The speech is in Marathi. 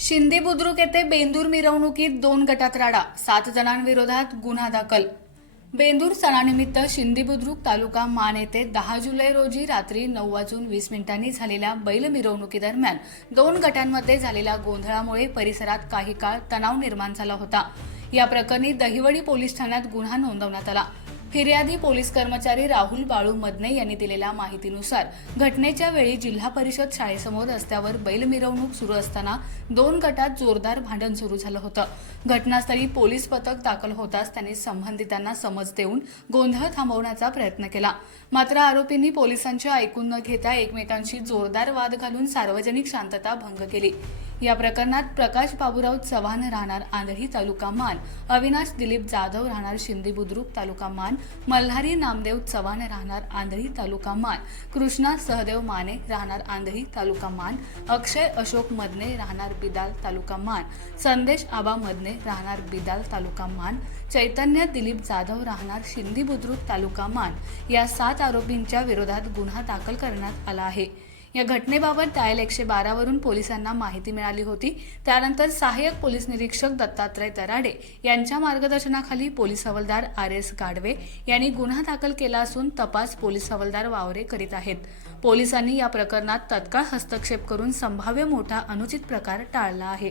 शिंदे बुद्रुक येथे बेंदूर मिरवणुकीत दोन गटात राडा सात जणांविरोधात गुन्हा दाखल. बेंदूर सणानिमित्त शिंदे बुद्रुक तालुका मान येथे दहा जुलै रोजी रात्री नऊ वाजून वीस मिनिटांनी झालेल्या बैल मिरवणुकीदरम्यान दोन गटांमध्ये झालेल्या गोंधळामुळे परिसरात काही काळ तणाव निर्माण झाला होता. या प्रकरणी दहिवडी पोलीस ठाण्यात गुन्हा नोंदवण्यात आला. फिर्यादी पोलीस कर्मचारी राहुल बाळू मदने यांनी दिलेल्या माहितीनुसार घटनेच्या वेळी जिल्हा परिषद शाळेसमोर रस्त्यावर बैल मिरवणूक सुरू असताना दोन गटात जोरदार भांडण सुरू झालं होतं. घटनास्थळी पोलीस पथक दाखल होताच त्यांनी संबंधितांना समज देऊन गोंधळ थांबवण्याचा प्रयत्न केला. मात्र आरोपींनी पोलिसांचे ऐकून न घेता एकमेकांशी जोरदार वाद घालून सार्वजनिक शांतता भंग केली. या प्रकरणात प्रकाश बाबूराव चव्हाण राहणार आंधळी तालुका मान. अविनाश दिलीप जाधव राहणार शिंदे बुद्रुक तालुका मान. मल्हारी नामदेव चव्हाण राहणार आंधळी तालुका मान. कृष्णा सहदेव माने राहणार आंधळी तालुका मान. अक्षय अशोक मदने राहणार बिदाल तालुका मान. संदेश आबा मदने राहणार बिदाल तालुका मान. चैतन्य दिलीप जाधव राहणार शिंदी बुद्रुक तालुका मान. या सात आरोपींच्या विरोधात गुन्हा दाखल करण्यात आला आहे. या घटनेबाबत डायल एकशे बारावरून पोलिसांना माहिती मिळाली होती. त्यानंतर सहाय्यक पोलीस निरीक्षक दत्तात्रय तराडे यांच्या मार्गदर्शनाखाली पोलीस हवालदार आर एस गाडवे यांनी गुन्हा दाखल केला असून तपास पोलीस हवालदार वावरे करीत आहेत. पोलिसांनी या प्रकरणात तत्काळ हस्तक्षेप करून संभाव्य मोठा अनुचित प्रकार टाळला आहे.